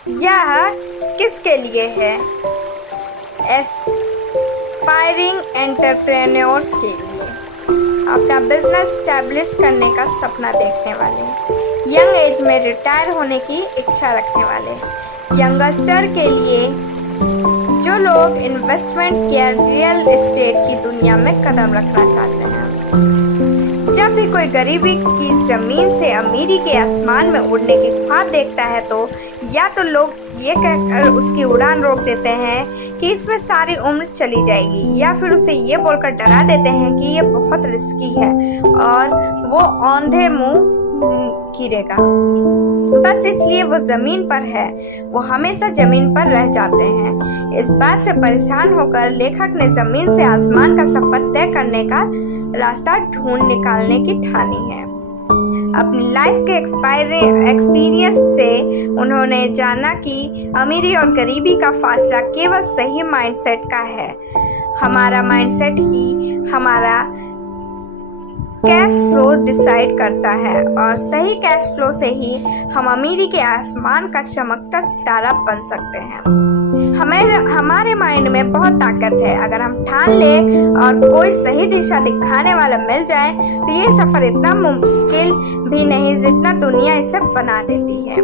यह किसके लिए है? एस्पायरिंग एंटरप्रेन्योर्स के लिए, अपना बिजनेस स्टैब्लिश करने का सपना देखने वाले, यंग एज में रिटायर होने की इच्छा रखने वाले, यंगस्टर के लिए जो लोग इन्वेस्टमेंट या रियल एस्टेट की दुनिया में कदम रखना चाहते हैं। जब भी कोई गरीबी की जमीन से अमीरी के आसमान में उड़ने की ख्वाब देखता है तो या तो लोग ये कहकर उसकी उड़ान रोक देते हैं कि इसमें सारी उम्र चली जाएगी, या फिर उसे ये बोलकर डरा देते हैं कि ये बहुत रिस्की है और वो औंधे मुंह गिरेगा। बस इसलिए वो जमीन पर है, वो हमेशा जमीन पर रह जाते हैं। इस बात से परेशान होकर लेखक ने जमीन से आसमान का सफर तय करने का रास्ता ढूंढ निकालने की ठानी है। अपनी लाइफ के एक्सपीरियंस से उन्होंने जाना कि अमीरी और गरीबी का फासला केवल सही माइंडसेट का है। हमारा माइंडसेट ही हमारा कैश फ्लो डिसाइड करता है और सही कैश फ्लो से ही हम अमीरी के आसमान का चमकता सितारा बन सकते हैं। हमारे माइंड में बहुत ताकत है। अगर हम ठान ले और कोई सही दिशा दिखाने वाला मिल जाए तो ये सफर इतना मुश्किल भी नहीं जितना दुनिया इसे बना देती है।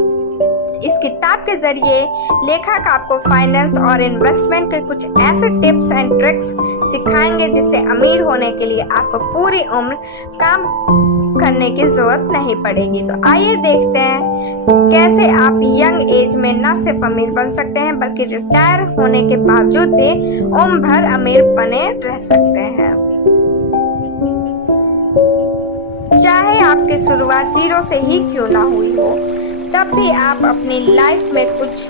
इस किताब के जरिए लेखक आपको फाइनेंस और इन्वेस्टमेंट के कुछ ऐसे टिप्स एंड ट्रिक्स सिखाएंगे जिससे अमीर होने के लिए आपको पूरी उम्र काम करने की जरूरत नहीं पड़ेगी। तो आइए देखते हैं कैसे आप यंग एज में न सिर्फ अमीर बन सकते हैं बल्कि रिटायर होने के बावजूद भी उम्र भर अमीर बने रह सकते हैं। चाहे आपकी शुरुआत जीरो से ही क्यों ना हुई हो, तब भी आप अपनी लाइफ में कुछ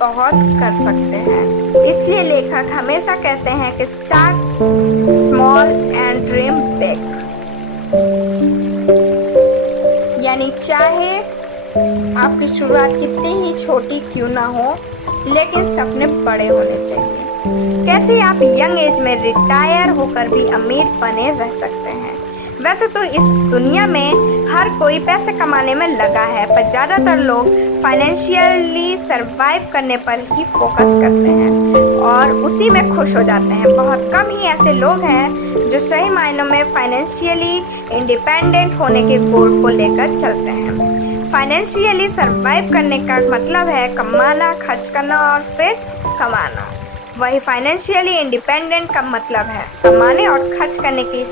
बहुत कर सकते हैं। इसलिए लेखक हमेशा कहते हैं कि start small and dream big, यानी चाहे आपकी शुरुआत कितनी ही छोटी क्यों ना हो लेकिन सपने बड़े होने चाहिए। कैसे आप यंग एज में रिटायर होकर भी अमीर बने रह सकते हैं। वैसे तो इस दुनिया में हर कोई पैसे कमाने में लगा है, पर ज़्यादातर लोग फाइनेंशियली सरवाइव करने पर ही फोकस करते हैं और उसी में खुश हो जाते हैं। बहुत कम ही ऐसे लोग हैं जो सही मायनों में फाइनेंशियली इंडिपेंडेंट होने के गोल को लेकर चलते हैं। फाइनेंशियली सरवाइव करने का मतलब है कमाना, खर्च करना और फिर कमाना। वही फाइनेंशियली इंडिपेंडेंट का मतलब है कमाने और खर्च करने की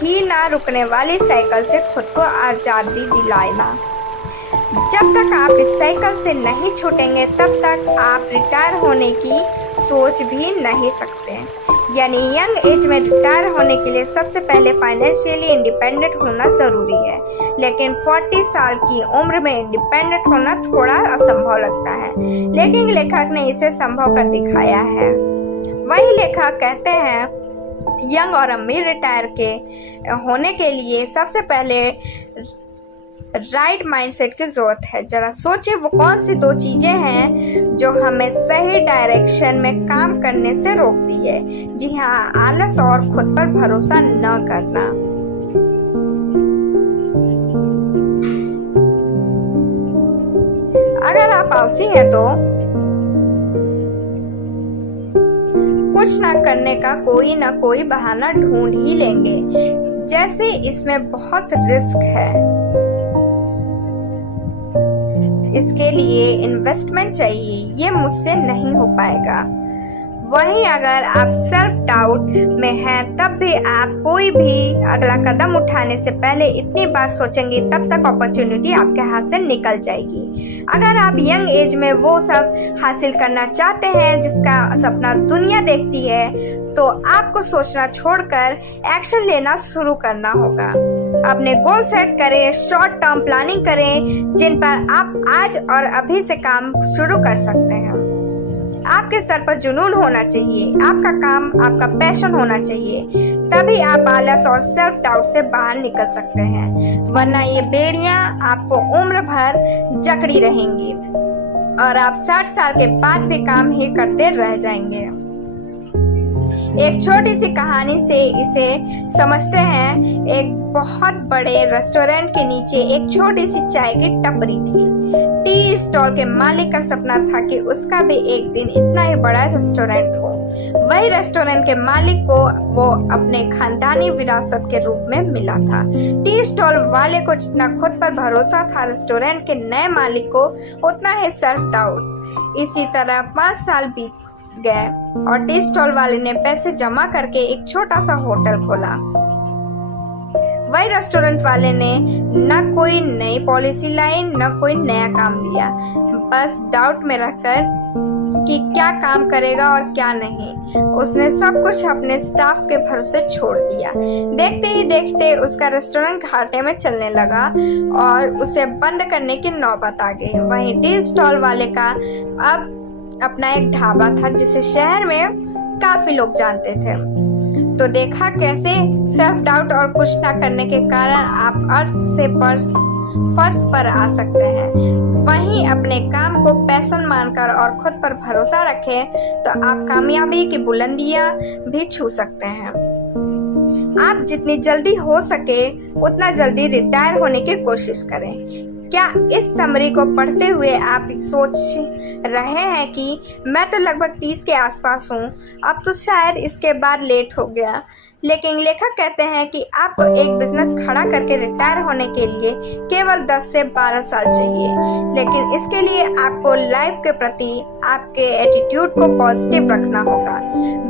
ही ना रुकने वाली साइकिल से खुद को आज़ादी दिलाना। जब तक आप इस साइकिल से नहीं छूटेंगे तब तक आप रिटायर होने की सोच भी नहीं सकते। यानी यंग एज में रिटायर होने के लिए सबसे पहले फाइनेंशियली इंडिपेंडेंट होना ज़रूरी है, लेकिन 40 साल की उम्र में इंडिपेंडेंट होना थोड़ा असंभव लगता है, लेकिन लेखक ने इसे संभव कर दिखाया है। वही लेखक कहते हैं यंग और अमीर रिटायर के होने के लिए सबसे पहले राइट माइंडसेट की ज़रूरत है। जरा सोचें वो कौन सी दो चीज़ें हैं जो हमें सही डायरेक्शन में काम करने से रोकती है। जी हाँ, आलस और खुद पर भरोसा न करना। अगर आप आलसी हैं तो कुछ ना करने का कोई ना कोई बहाना ढूंढ ही लेंगे, जैसे इसमें बहुत रिस्क है। इसके लिए इन्वेस्टमेंट चाहिए, ये मुझसे नहीं हो पाएगा। वहीं अगर आप सेल्फ डाउट में हैं तब भी आप कोई भी अगला कदम उठाने से पहले इतनी बार सोचेंगे तब तक अपॉर्चुनिटी आपके हाथ से निकल जाएगी। अगर आप यंग एज में वो सब हासिल करना चाहते हैं जिसका सपना दुनिया देखती है तो आपको सोचना छोड़कर एक्शन लेना शुरू करना होगा। अपने गोल सेट करें, शॉर्ट टर्म प्लानिंग करें जिन पर आप आज और अभी से काम शुरू कर सकते हैं। आपके सर पर जुनून होना चाहिए, आपका काम आपका पैशन होना चाहिए, तभी आप आलस और सेल्फ डाउट से बाहर निकल सकते हैं, वरना ये बेड़ियां आपको उम्र भर जकड़ी रहेंगी और आप 60 साल के बाद भी काम ही करते रह जाएंगे। एक छोटी सी कहानी से इसे समझते हैं। एक बहुत बड़े रेस्टोरेंट के नीचे एक छोटी सी चाय की टपरी थी। टी स्टॉल के मालिक का सपना था कि उसका भी एक दिन इतना ही बड़ा रेस्टोरेंट हो। वही रेस्टोरेंट के मालिक को वो अपने खानदानी विरासत के रूप में मिला था। टी स्टॉल वाले को जितना खुद पर भरोसा था रेस्टोरेंट के नए मालिक को उतना ही सेल्फ डाउट। इसी तरह 5 साल बीत गए और टी स्टॉल वाले ने पैसे जमा करके एक छोटा सा होटल खोला। वही रेस्टोरेंट वाले ने न कोई नई पॉलिसी लाई, न कोई नया काम लिया, बस डाउट में रहकर कि क्या काम करेगा और क्या नहीं। उसने सब कुछ अपने स्टाफ के भरोसे छोड़ दिया। देखते ही देखते उसका रेस्टोरेंट घाटे में चलने लगा और उसे बंद करने की नौबत आ गई। वहीं टी स्टॉल वाले का अब अपना एक ढाबा था जिसे शहर में काफी लोग जानते थे। तो देखा कैसे सेल्फ डाउट और कुछ ना करने के कारण आप अर्श से फर्श पर आ सकते हैं। वहीं अपने काम को पैशन मानकर और खुद पर भरोसा रखें तो आप कामयाबी की बुलंदियां भी छू सकते हैं। आप जितनी जल्दी हो सके उतना जल्दी रिटायर होने की कोशिश करें। क्या इस समरी को पढ़ते हुए आप सोच रहे हैं कि मैं तो लगभग 30 के आसपास हूँ, अब तो शायद इसके बाद लेट हो गया। लेकिन लेखक कहते हैं कि आपको एक बिजनेस खड़ा करके रिटायर होने के लिए केवल 10 से 12 साल चाहिए। लेकिन इसके लिए आपको लाइफ के प्रति आपके एटीट्यूड को पॉजिटिव रखना होगा।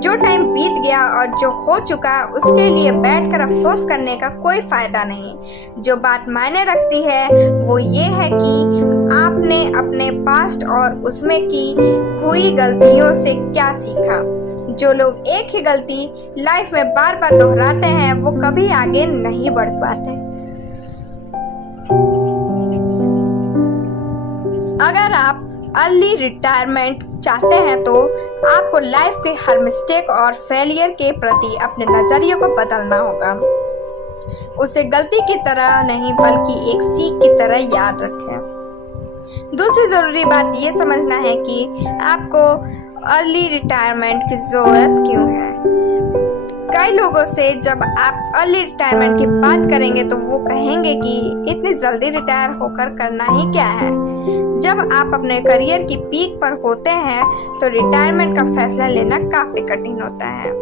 जो टाइम बीत गया और जो हो चुका उसके लिए बैठकर अफसोस करने का कोई फायदा नहीं। जो बात मायने रखती है वो ये है कि आपने अपने पास्ट और उसमें की हुई गलतियों से क्या सीखा। जो लोग एक ही गलती लाइफ में बार बार दोहराते हैं वो कभी आगे नहीं बढ़ पाते। अगर आप अर्ली रिटायरमेंट चाहते हैं तो आपको लाइफ के हर मिस्टेक और फेलियर के प्रति अपने नजरिए को बदलना होगा। उसे गलती की तरह नहीं बल्कि एक सीख की तरह याद रखें। दूसरी जरूरी बात यह समझना है कि आपको अर्ली रिटायरमेंट की जरूरत क्यों है। कई लोगों से जब आप अर्ली रिटायरमेंट की बात करेंगे तो वो कहेंगे कि इतनी जल्दी रिटायर होकर करना ही क्या है। जब आप अपने करियर की पीक पर होते हैं तो रिटायरमेंट का फैसला लेना काफी कठिन होता है।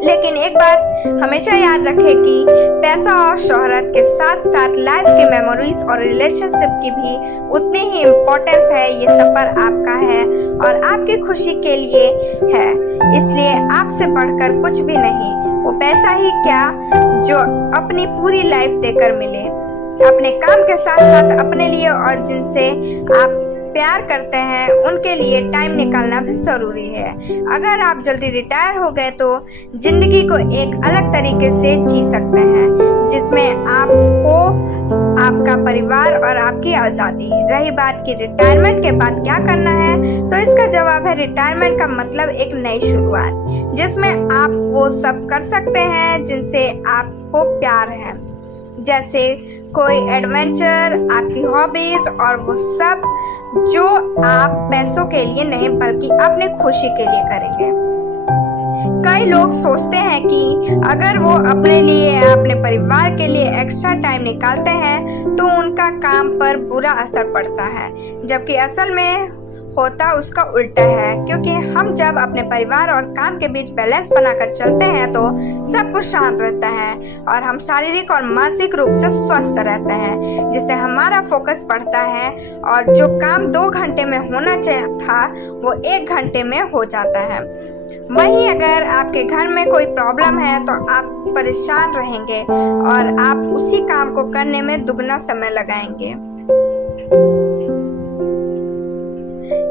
लेकिन एक बात हमेशा याद रखें कि पैसा और शोहरत के साथ साथ लाइफ के मेमोरीज और रिलेशनशिप की भी उतनी ही इम्पोर्टेंस है। ये सफ़र आपका है और आपकी खुशी के लिए है, इसलिए आपसे बढ़कर कुछ भी नहीं। वो पैसा ही क्या जो अपनी पूरी लाइफ देकर मिले। अपने काम के साथ साथ अपने लिए और जिनसे आप प्यार करते हैं उनके लिए टाइम निकालना भी जरूरी है। अगर आप जल्दी रिटायर हो गए तो जिंदगी को एक अलग तरीके से जी सकते हैं जिसमें आप हो, आपका परिवार और आपकी आज़ादी। रही बात की रिटायरमेंट के बाद क्या करना है तो इसका जवाब है रिटायरमेंट का मतलब एक नई शुरुआत जिसमें आप वो सब कर सकते हैं जिनसे आपको प्यार है, जैसे कोई एडवेंचर, आपकी हॉबीज और वो सब जो आप पैसों के लिए नहीं बल्कि अपनी खुशी के लिए करेंगे। कई लोग सोचते हैं कि अगर वो अपने लिए या अपने परिवार के लिए एक्स्ट्रा टाइम निकालते हैं तो उनका काम पर बुरा असर पड़ता है, जबकि असल में होता उसका उल्टा है। क्योंकि हम जब अपने परिवार और काम के बीच बैलेंस बनाकर चलते हैं तो सब कुछ शांत रहता है और हम शारीरिक और मानसिक रूप से स्वस्थ रहते हैं, जिससे हमारा फोकस बढ़ता है और जो काम 2 घंटे में होना था वो 1 घंटे में हो जाता है। वहीं अगर आपके घर में कोई प्रॉब्लम है तो आप परेशान रहेंगे और आप उसी काम को करने में दुगना समय लगाएंगे।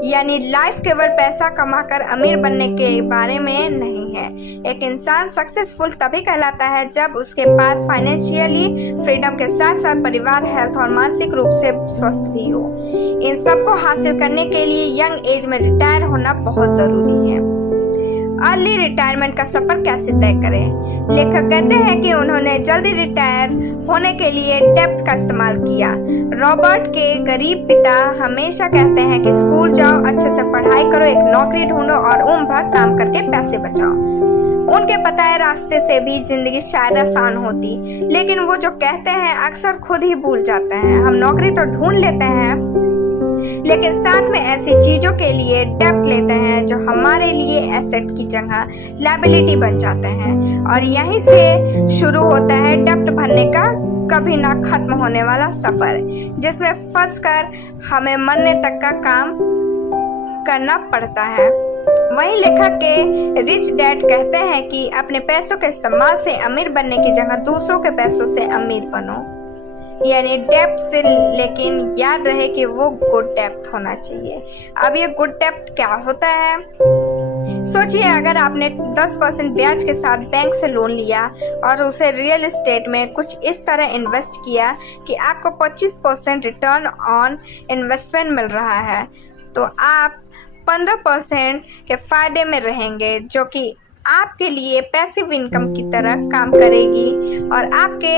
यानी लाइफ केवल पैसा कमाकर अमीर बनने के बारे में नहीं है। एक इंसान सक्सेसफुल तभी कहलाता है जब उसके पास फाइनेंशियली फ्रीडम के साथ साथ परिवार, हेल्थ और मानसिक रूप से स्वस्थ भी हो। इन सब को हासिल करने के लिए यंग एज में रिटायर होना बहुत जरूरी है। अर्ली रिटायरमेंट का सफर कैसे तय करें? लेखक कहते हैं कि उन्होंने जल्दी रिटायर होने के लिए डेब्ट का इस्तेमाल किया। रॉबर्ट के गरीब पिता हमेशा कहते हैं कि स्कूल जाओ, अच्छे से पढ़ाई करो, एक नौकरी ढूंढो और उम्र भर काम करके पैसे बचाओ। उनके बताए रास्ते से भी जिंदगी शायद आसान होती, लेकिन वो जो कहते हैं अक्सर खुद ही भूल जाते हैं। हम नौकरी तो ढूंढ लेते हैं, लेकिन साथ में ऐसी चीजों के लिए डेब्ट लेते हैं जो हमारे लिए एसेट की जगह लायबिलिटी बन जाते हैं। और यहीं से शुरू होता है डेब्ट भरने का कभी ना खत्म होने वाला सफर, जिसमें फंसकर हमें मरने तक का काम करना पड़ता है। वहीं लेखक के रिच डैड कहते हैं कि अपने पैसों के इस्तेमाल से अमीर बनने की जगह दूसरों के पैसों से अमीर बनो, यानी डेब्ट से, लेकिन याद रहे कि वो गुड डेब्ट होना चाहिए। अब ये गुड डेब्ट क्या होता है? सोचिए, अगर आपने 10% ब्याज के साथ बैंक से लोन लिया और उसे रियल एस्टेट में कुछ इस तरह इन्वेस्ट किया कि आपको 25% रिटर्न ऑन इन्वेस्टमेंट मिल रहा है, तो आप 15% के फायदे में रहेंगे, जो कि आपके लिए पैसिव इनकम की तरह काम करेगी और आपके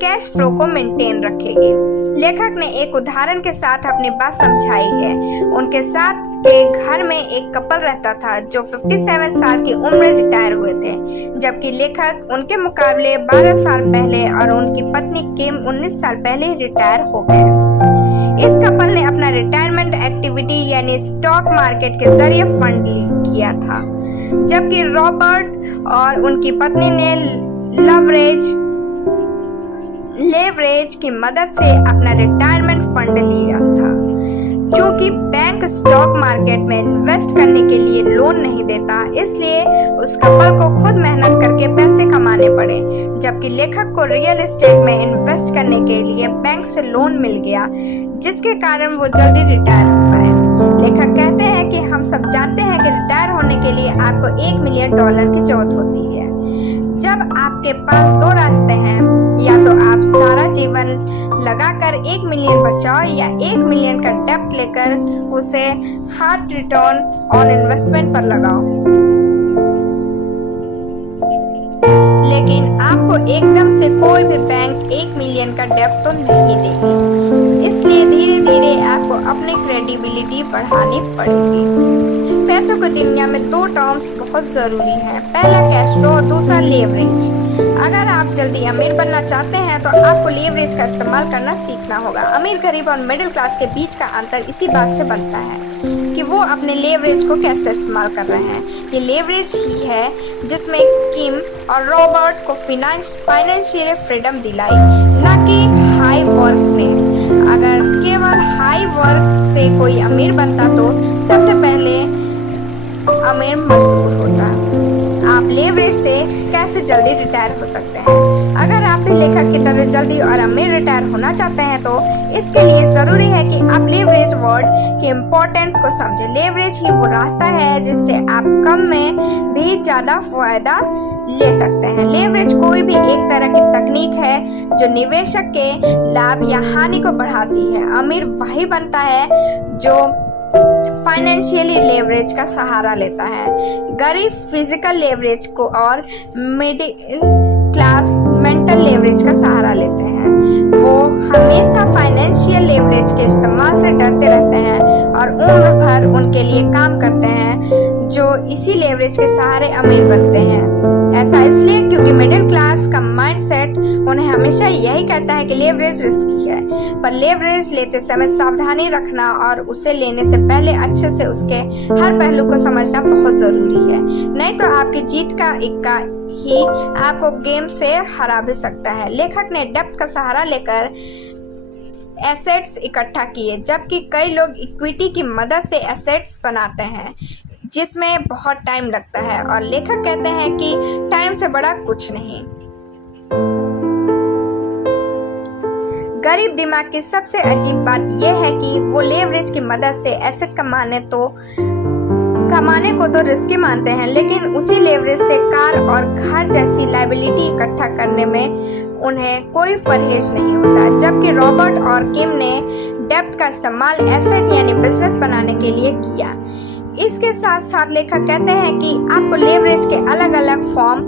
कैश फ्लो को मेंटेन रखेगी। लेखक ने एक उदाहरण के साथ अपनी बात समझाई है। उनके साथ के घर में एक कपल रहता था जो 57 साल की उम्र में रिटायर हुए थे, जबकि लेखक उनके मुकाबले 12 साल पहले और उनकी पत्नी किम 19 साल पहले ही रिटायर हो गए। इस कपल ने अपना रिटायरमेंट एक्टिविटी यानी स्टॉक मार्केट के जरिए फंड किया था, जबकि रॉबर्ट और उनकी पत्नी ने लेवरेज की मदद से अपना रिटायरमेंट फंड लिया था। चूंकि बैंक स्टॉक मार्केट में इन्वेस्ट करने के लिए लोन नहीं देता, इसलिए उस कपल को खुद मेहनत करके पैसे कमाने पड़े, जबकि लेखक को रियल एस्टेट में इन्वेस्ट करने के लिए बैंक से लोन मिल गया, जिसके कारण वो जल्दी रिटायर हो गए। लेखक कहते हैं कि हम सब जानते हैं कि रिटायर होने के लिए आपको $1 मिलियन की जरूरत होती है। जब आपके पास दो रास्ते हैं, या तो आप सारा जीवन लगाकर 1 मिलियन बचाओ या 1 मिलियन का डेब्ट लेकर उसे हार्ड रिटर्न ऑन इन्वेस्टमेंट पर लगाओ। लेकिन आपको एकदम से कोई भी बैंक 1 मिलियन का डेब्ट तो नहीं देगी, इसलिए धीरे धीरे आपको अपनी क्रेडिबिलिटी बढ़ानी पड़ेगी। पैसों की दुनिया में 2 टर्म्स बहुत जरूरी हैं, पहला कैश फ्लो और दूसरा लेवरेज। अगर आप जल्दी अमीर बनना चाहते हैं तो आपको लेवरेज का इस्तेमाल करना सीखना होगा। अमीर, गरीब और मिडिल क्लास के बीच का अंतर इसी बात से बनता है कि वो अपने लेवरेज को कैसे इस्तेमाल कर रहे हैं। ये लेवरेज ही है जिसमें किम और रॉबर्ट को फाइनेंशियल फ्रीडम दिलाई, न कि हाई वर्क ने। अगर केवल हाई वर्क से कोई अमीर बनता तो सबसे पहले अमीर मजदूर होता। आप लेवरेज से कैसे जल्दी रिटायर हो सकते हैं? अगर आप भी लेखक की तरह जल्दी और अमीर रिटायर होना चाहते हैं तो इसके लिए जरूरी है कि आप लेवरेज वर्ड की इम्पोर्टेंस को समझें। लेवरेज ही वो रास्ता है जिससे आप कम में भी ज्यादा फायदा ले सकते हैं। लेवरेज कोई भी एक तरह की तकनीक है जो निवेशक के लाभ या हानि को बढ़ाती है। अमीर वही बनता है जो फाइनेंशियली लेवरेज का सहारा लेता है। गरीब फिजिकल लेवरेज को और मिडिल क्लास मेंटल लेवरेज का सहारा लेते हैं। वो हमेशा फाइनेंशियल लेवरेज के इस्तेमाल से डरते रहते हैं और उम्र भर उनके लिए काम करते हैं, जो इसी लेवरेज के सहारे अमीर बनते हैं। ऐसा इसलिए क्योंकि मिडिल क्लास का माइंडसेट उन्हें हमेशा यही कहता है कि लेवरेज रिस्की है, पर लेवरेज लेते समय सावधानी रखना और उसे लेने से पहले अच्छे से उसके हर पहलू को समझना बहुत जरूरी है, नहीं तो आपकी जीत का इक्का ही आपको गेम से हरा भी सकता है। लेखक ने डेब्ट का सहारा लेकर एसेट्स इकट्ठा किए, जबकि कई लोग इक्विटी की मदद से एसेट्स बनाते हैं, जिसमें बहुत टाइम लगता है। और लेखक कहते हैं कि टाइम से बड़ा कुछ नहीं। गरीब दिमाग की सबसे अजीब बात यह है कि वो लेवरेज की मदद से एसेट कमाने को तो रिस्की मानते हैं, लेकिन उसी लेवरेज से कार और घर जैसी लायबिलिटी इकट्ठा करने में उन्हें कोई परहेज नहीं होता। जबकि रॉबर्ट और किम ने डेब्ट का इस्तेमाल एसेट यानी बिजनेस बनाने के लिए किया। इसके साथ साथ लेखक कहते हैं कि आपको लेवरेज के अलग अलग फॉर्म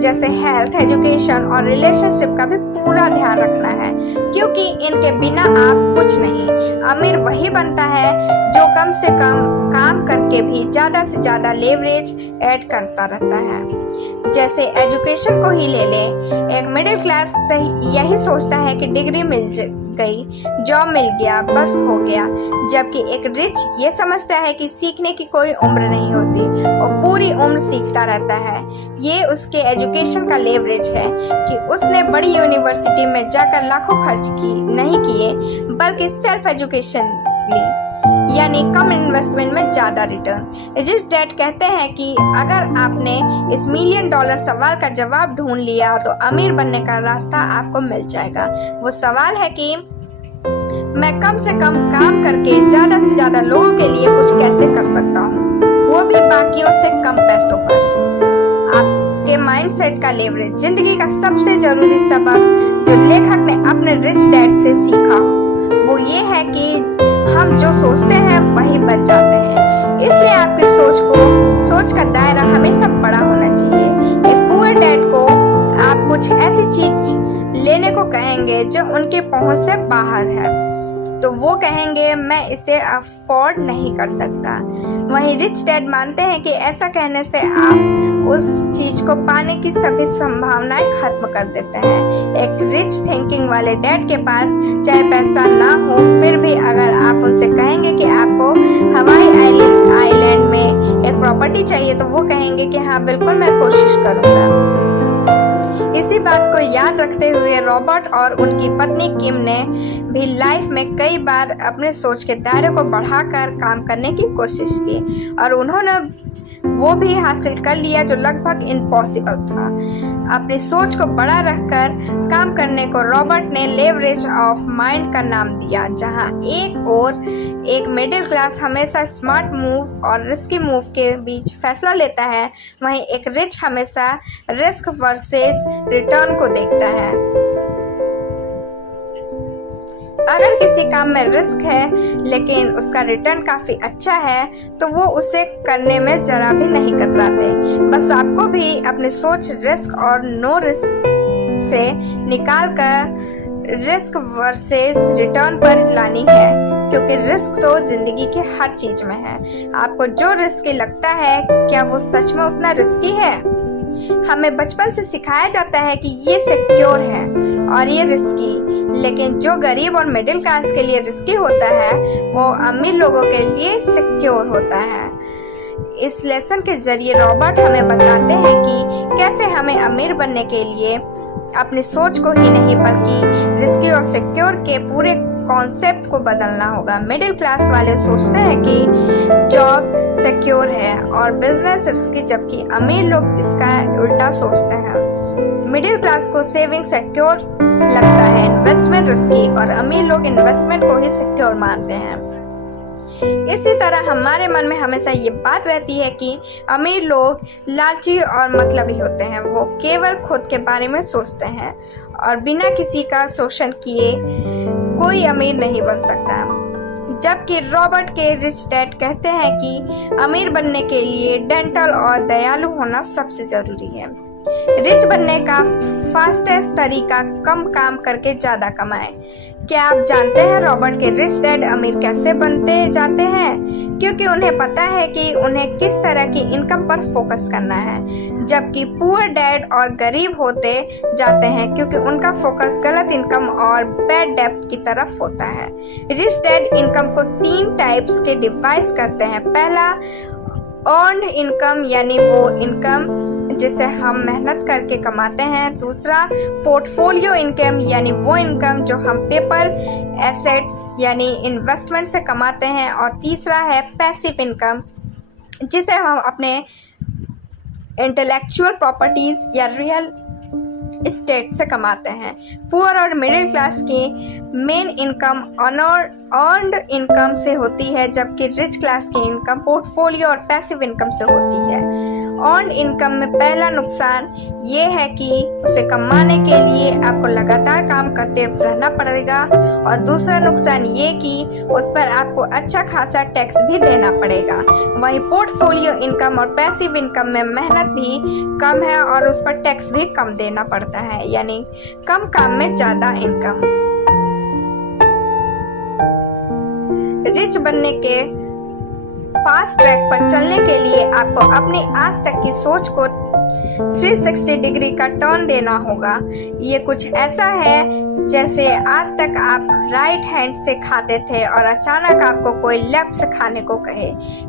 जैसे हेल्थ, एजुकेशन और रिलेशनशिप का भी पूरा ध्यान रखना है, क्योंकि इनके बिना आप कुछ नहीं। अमीर वही बनता है जो कम से कम काम करके भी ज्यादा से ज्यादा लेवरेज ऐड करता रहता है। जैसे एजुकेशन को ही ले लें, एक मिडिल क्लास यही सोचता है कि डिग्री मिल गई, जॉब मिल गया, बस हो गया, जबकि एक रिच ये समझता है कि सीखने की कोई उम्र नहीं होती और पूरी उम्र सीखता रहता है। ये उसके एजुकेशन का लेवरेज है कि उसने बड़ी यूनिवर्सिटी में जाकर लाखों खर्च नहीं किए, बल्कि सेल्फ एजुकेशन ली, यानी कम इन्वेस्टमेंट में ज़्यादा रिटर्न। रिच डैड कहते हैं कि अगर आपने इस $1,000,000 सवाल का जवाब ढूंढ लिया तो अमीर बनने का रास्ता आपको मिल जाएगा। वो सवाल है कि मैं कम से कम काम करके ज़्यादा से ज़्यादा लोगों के लिए कुछ कैसे कर सकता हूँ, वो भी बाकियों से कम पैसों पर। आपके माइंडसेट का लेवरेज। जिंदगी का सबसे ज़रूरी सबक जो लेखक ने अपने रिच डैड से सीखा वो ये है कि हम जो सोचते हैं वही बच जाते हैं। इसलिए आपकी सोच का दायरा हमेशा बड़ा होना चाहिए। एक पुअर डैड को आप कुछ ऐसी चीज लेने को कहेंगे जो उनके पहुंच से बाहर है, तो वो कहेंगे मैं इसे अफोर्ड नहीं कर सकता। वहीं रिच डैड मानते हैं कि ऐसा कहने से आप उस चीज को पाने की सभी संभावनाएं खत्म कर देते हैं। एक रिच थिंकिंग वाले डैड के पास चाहे पैसा ना हो, फिर भी अगर आप उनसे कहेंगे कि आपको हवाई आइलैंड में एक प्रॉपर्टी चाहिए, तो वो कहेंगे कि हाँ बिल्कुल मैं कोशिश करूंगा। इसी बात को याद रखते हुए रॉबर्ट और उनकी पत्नी किम ने भी लाइफ में कई बार अपने सोच के दायरे को बढ़ाकर काम करने की कोशिश की और उन्होंने वो भी हासिल कर लिया जो लगभग इम्पॉसिबल था। अपनी सोच को बड़ा रखकर काम करने को रॉबर्ट ने लेवरेज ऑफ माइंड का नाम दिया, जहां एक और एक मिडिल क्लास हमेशा स्मार्ट मूव और रिस्की मूव के बीच फैसला लेता है, वहीं एक रिच हमेशा रिस्क वर्सेस रिटर्न को देखता है। अगर किसी काम में रिस्क है लेकिन उसका रिटर्न काफी अच्छा है तो वो उसे करने में जरा भी नहीं कतराते। बस आपको भी अपनी सोच रिस्क और नो रिस्क से निकालकर रिस्क वर्सेस रिटर्न पर लानी है, क्योंकि रिस्क तो जिंदगी की हर चीज में है। आपको जो रिस्की लगता है क्या वो सच में उतना रिस्की है? हमें बचपन से सिखाया जाता है कि ये सिक्योर है और ये रिस्की, लेकिन जो गरीब और मिडिल क्लास के लिए रिस्की होता है वो अमीर लोगों के लिए सिक्योर होता है। इस लेसन के जरिए रॉबर्ट हमें बताते हैं कि कैसे हमें अमीर बनने के लिए अपनी सोच को ही नहीं बल्कि रिस्की और सिक्योर के पूरे कॉन्सेप्ट को बदलना होगा। मिडिल क्लास वाले सोचते हैं कि जॉब सिक्योर है और बिजनेस रिस्की, जबकि अमीर लोग इसका उल्टा सोचते हैं। मिडिल क्लास को सेविंग सिक्योर लगता है, इन्वेस्टमेंट रिस्की, और अमीर लोग इन्वेस्टमेंट को ही सिक्योर मानते हैं। इसी तरह हमारे मन में हमेशा ये बात रहती है कि अमीर लोग लालची और मतलबी होते हैं, वो केवल खुद के बारे में सोचते हैं और बिना किसी का शोषण किए कोई अमीर नहीं बन सकता। जबकि रॉबर्ट के रिच डैड कहते हैं कि अमीर बनने के लिए डेंटल और दयालु होना सबसे जरूरी है। रिच बनने का फास्टेस्ट तरीका कम काम करके ज्यादा कमाएं। क्या आप जानते हैं रॉबर्ट के रिच डैड अमीर कैसे बनते जाते हैं? क्योंकि उन्हें पता है कि उन्हें किस तरह की इनकम पर फोकस करना है, जबकि पुअर डैड और गरीब होते जाते हैं क्योंकि उनका फोकस गलत इनकम और बैड डेब्ट की तरफ होता है। रिच डैड इनकम को 3 टाइप्स के डिवाइड करते हैं। पहला अर्न्ड इनकम, यानी वो इनकम जिसे हम मेहनत करके कमाते हैं। दूसरा पोर्टफोलियो इनकम, यानी वो इनकम जो हम पेपर एसेट्स यानी इन्वेस्टमेंट से कमाते हैं। और तीसरा है पैसिव इनकम, जिसे हम अपने इंटेलेक्चुअल प्रॉपर्टीज या रियल स्टेट से कमाते हैं। पुअर और मिडिल क्लास की मेन इनकम अर्न्ड इनकम से होती है, जबकि रिच क्लास की इनकम पोर्टफोलियो और पैसिव इनकम से होती है। अर्न्ड इनकम में पहला नुकसान ये है कि उसे कमाने के लिए आपको लगातार काम करते रहना पड़ेगा, और दूसरा नुकसान ये कि उस पर आपको अच्छा खासा टैक्स भी देना पड़ेगा। वहीं पोर्टफोलियो इनकम और पैसिव इनकम में मेहनत भी कम है और उस पर टैक्स भी कम देना पड़ता है, यानी कम काम में ज़्यादा इनकम। रिच बनने के फास्ट ट्रैक पर चलने के लिए आपको अपनी आज तक की सोच को 360 डिग्री का टर्न देना होगा। ये कुछ ऐसा है जैसे आज तक आप राइट हैंड से खाते थे और अचानक आपको कोई लेफ्ट से खाने को कहे।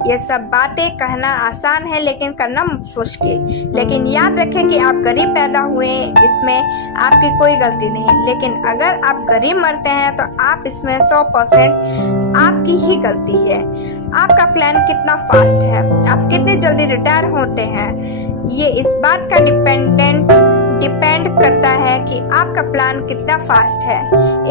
ये सब बातें कहना आसान है लेकिन करना मुश्किल। लेकिन याद रखें कि आप गरीब पैदा हुए, इसमें आपकी कोई गलती नहीं। लेकिन अगर आप गरीब मरते हैं तो आप इसमें 100% आपकी ही गलती है। आपका प्लान कितना फास्ट है, आप कितने जल्दी रिटायर होते हैं, ये इस बात का डिपेंड करता है कि आपका प्लान कितना फास्ट है।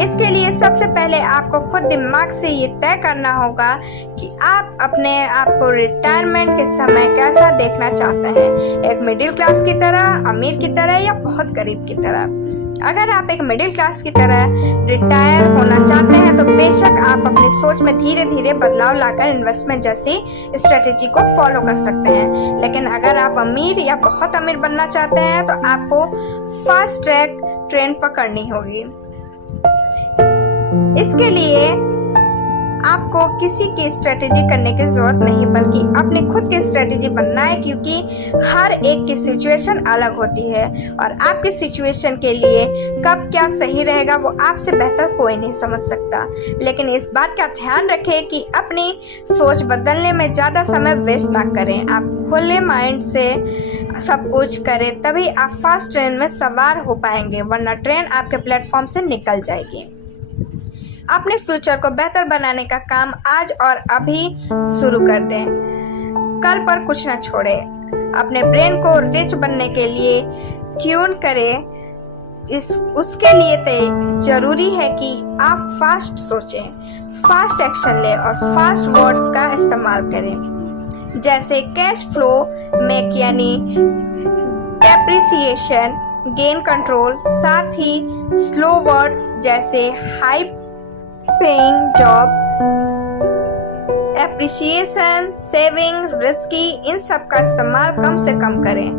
इसके लिए सबसे पहले आपको खुद दिमाग से ये तय करना होगा कि आप अपने आप को रिटायरमेंट के समय कैसा देखना चाहते हैं, एक मिडिल क्लास की तरह, अमीर की तरह या बहुत गरीब की तरह। अगर आप एक मिडिल क्लास की तरह रिटायर होना चाहते हैं तो बेशक आप अपनी सोच में धीरे धीरे बदलाव लाकर इन्वेस्टमेंट जैसी स्ट्रेटेजी को फॉलो कर सकते हैं। लेकिन अगर आप अमीर या बहुत अमीर बनना चाहते हैं तो आपको फास्ट ट्रैक ट्रेन पकड़नी होगी। इसके लिए आपको किसी की स्ट्रेटेजी करने की जरूरत नहीं, बल्कि अपनी खुद की स्ट्रेटेजी बनना है, क्योंकि हर एक की सिचुएशन अलग होती है और आपकी सिचुएशन के लिए कब क्या सही रहेगा वो आपसे बेहतर कोई नहीं समझ सकता। लेकिन इस बात का ध्यान रखें कि अपनी सोच बदलने में ज़्यादा समय वेस्ट ना करें। आप खुले माइंड से सब कुछ करें, तभी आप फास्ट ट्रेन में सवार हो पाएंगे, वरना ट्रेन आपके प्लेटफॉर्म से निकल जाएगी। अपने फ्यूचर को बेहतर बनाने का काम आज और अभी शुरू कर दें, कल पर कुछ न छोड़ें। अपने ब्रेन को रिच बनने के लिए ट्यून करें, उसके लिए जरूरी है कि आप फास्ट सोचें, फास्ट एक्शन लें और फास्ट वर्ड्स का इस्तेमाल करें, जैसे कैश फ्लो मेक यानी डेप्रिसिएशन, गेन कंट्रोल। साथ ही स्लो वर्ड्स जैसे high paying job, appreciation, saving, risky, इन सब का इस्तेमाल कम से कम करें,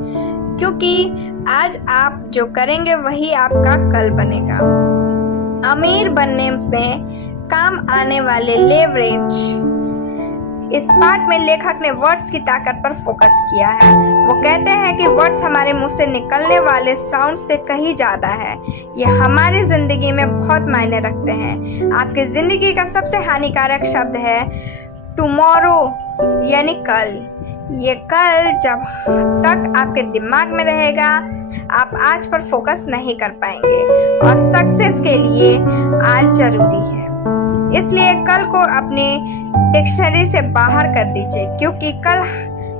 क्योंकि आज आप जो करेंगे वही आपका कल बनेगा। अमीर बनने में काम आने वाले लेवरेज। इस पार्ट में लेखक ने वर्ड्स की ताकत पर फोकस किया है। वो कहते हैं कि वर्ड्स हमारे मुंह से निकलने वाले साउंड से कहीं ज्यादा है। ये हमारी जिंदगी में बहुत मायने रखते हैं। आपकी जिंदगी का सबसे हानिकारक शब्द है टुमारो यानी कल। ये कल जब तक आपके दिमाग में रहेगा आप आज पर फोकस नहीं कर पाएंगे, और सक्सेस के लिए आज जरूरी है। इसलिए कल को अपनी डिक्शनरी से बाहर कर दीजिए, क्योंकि कल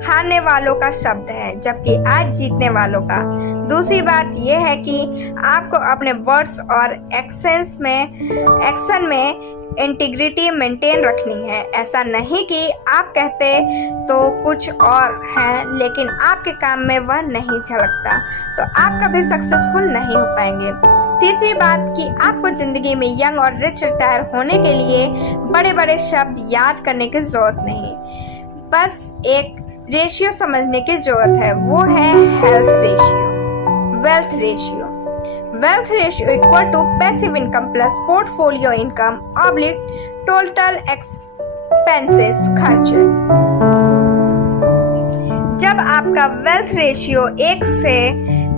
हारने वालों का शब्द है जबकि आज जीतने वालों का। दूसरी बात यह है कि आपको अपने वर्ड्स और एक्शन में इंटीग्रिटी मेंटेन रखनी है। ऐसा नहीं कि आप कहते तो कुछ और हैं लेकिन आपके काम में वह नहीं झलकता, तो आप कभी सक्सेसफुल नहीं हो पाएंगे। तीसरी बात कि आपको जिंदगी में यंग और रिच रिटायर होने के लिए बड़े बड़े शब्द याद करने की जरूरत नहीं, बस एक रेशियो समझने की जरूरत है, वो है health ratio, wealth ratio. Wealth ratio equal to passive income plus portfolio income oblique total expenses खर्च। जब आपका वेल्थ रेशियो 1 से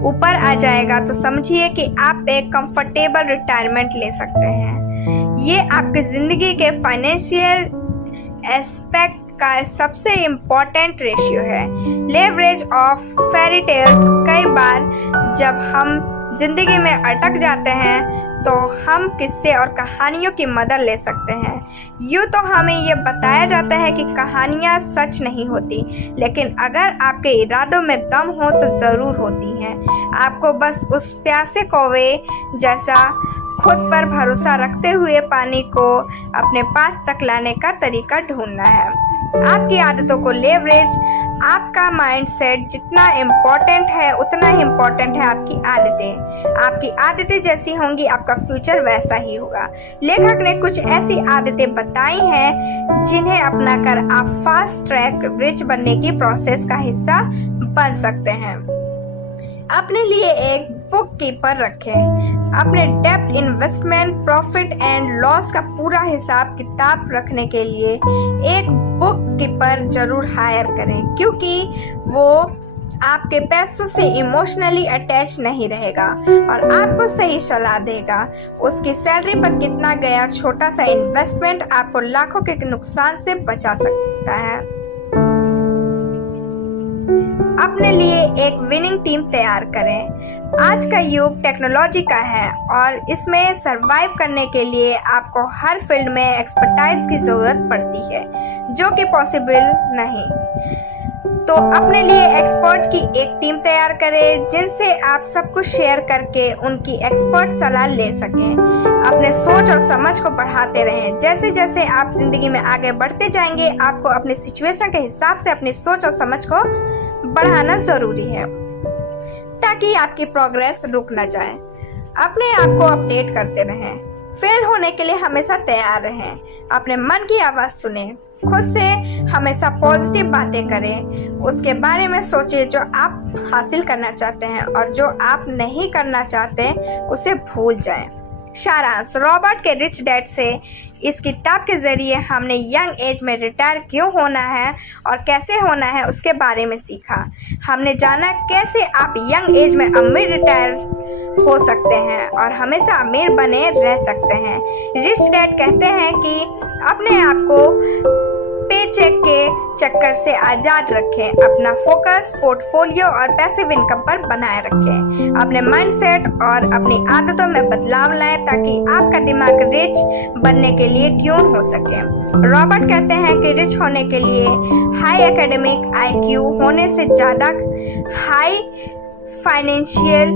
ऊपर आ जाएगा तो समझिए कि आप एक कंफर्टेबल रिटायरमेंट ले सकते हैं। ये आपकी जिंदगी के फाइनेंशियल एस्पेक्ट का सबसे इम्पोर्टेंट रेशियो है। Leverage of fairy tales. कई बार जब हम जिंदगी में अटक जाते हैं तो हम किस्से और कहानियों की मदद ले सकते हैं। यूँ तो हमें ये बताया जाता है कि कहानियाँ सच नहीं होती, लेकिन अगर आपके इरादों में दम हो तो ज़रूर होती हैं। आपको बस उस प्यासे कौवे जैसा खुद पर भरोसा रखते हुए पानी को अपने पास तक लाने का तरीका ढूंढना है। आपकी आदतों को लेवरेज। आपका माइंडसेट जितना इम्पोर्टेंट है उतना ही इम्पोर्टेंट है आपकी आदतें। आपकी आदतें जैसी होंगी आपका फ्यूचर वैसा ही होगा। लेखक ने कुछ ऐसी आदतें बताई हैं जिन्हें अपनाकर आप फास्ट ट्रैक रिच बनने की प्रोसेस का हिस्सा बन सकते हैं। अपने लिए एक बुक कीपर रखें। अपने डेब्ट, इन्वेस्टमेंट, प्रॉफिट एंड लॉस का पूरा हिसाब किताब रखने के लिए एक बुक कीपर जरूर हायर करें, क्योंकि वो आपके पैसों से इमोशनली अटैच नहीं रहेगा और आपको सही सलाह देगा। उसकी सैलरी पर कितना गया छोटा सा इन्वेस्टमेंट आपको लाखों के नुकसान से बचा सकता है। अपने लिए एक विनिंग टीम तैयार करें। आज का युग टेक्नोलॉजी का है और इसमें सरवाइव करने के लिए आपको हर फील्ड में एक्सपर्टाइज की ज़रूरत पड़ती है, जो कि पॉसिबल नहीं। तो अपने लिए एक्सपर्ट की एक टीम तैयार करें जिनसे आप सब कुछ शेयर करके उनकी एक्सपर्ट सलाह ले सकें। अपने सोच और समझ को बढ़ाते रहें। जैसे जैसे आप ज़िंदगी में आगे बढ़ते जाएंगे, आपको अपनी सिचुएशन के हिसाब से अपनी सोच और समझ को बढ़ाना ज़रूरी है ताकि आपकी प्रोग्रेस रुक ना जाए। अपने आप को अपडेट करते रहें। फेल होने के लिए हमेशा तैयार रहें। अपने मन की आवाज़ सुनें। खुद से हमेशा पॉजिटिव बातें करें। उसके बारे में सोचें जो आप हासिल करना चाहते हैं और जो आप नहीं करना चाहते उसे भूल जाएं। सारांश, रॉबर्ट के रिच डैड से इस किताब के ज़रिए हमने यंग एज में रिटायर क्यों होना है और कैसे होना है उसके बारे में सीखा। हमने जाना कैसे आप यंग एज में अमीर रिटायर हो सकते हैं और हमेशा अमीर बने रह सकते हैं। रिच डैड कहते हैं कि अपने आप को पेचेक के चक्कर से आज़ाद रखें। अपना फोकस पोर्टफोलियो और पैसिव इनकम पर बनाए रखें। अपने माइंडसेट और अपनी आदतों में बदलाव लाएं ताकि आपका दिमाग रिच बनने के लिए ट्यून हो सके। रॉबर्ट कहते हैं कि रिच होने के लिए हाई एकेडमिक IQ होने से ज़्यादा हाई फाइनेंशियल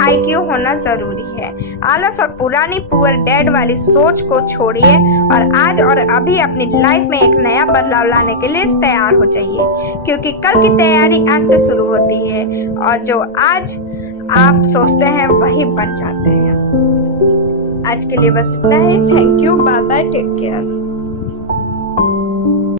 IQ होना ज़रूरी है। आलस और पुरानी पुअर डैड वाली सोच को छोड़िए और आज और अभी अपनी लाइफ में एक नया बदलाव लाने के लिए तैयार हो जाइए, क्योंकि कल की तैयारी आज से शुरू होती है और जो आज आप सोचते हैं वही बन जाते हैं। आज के लिए बस इतना ही। Thank you, bye bye, take care.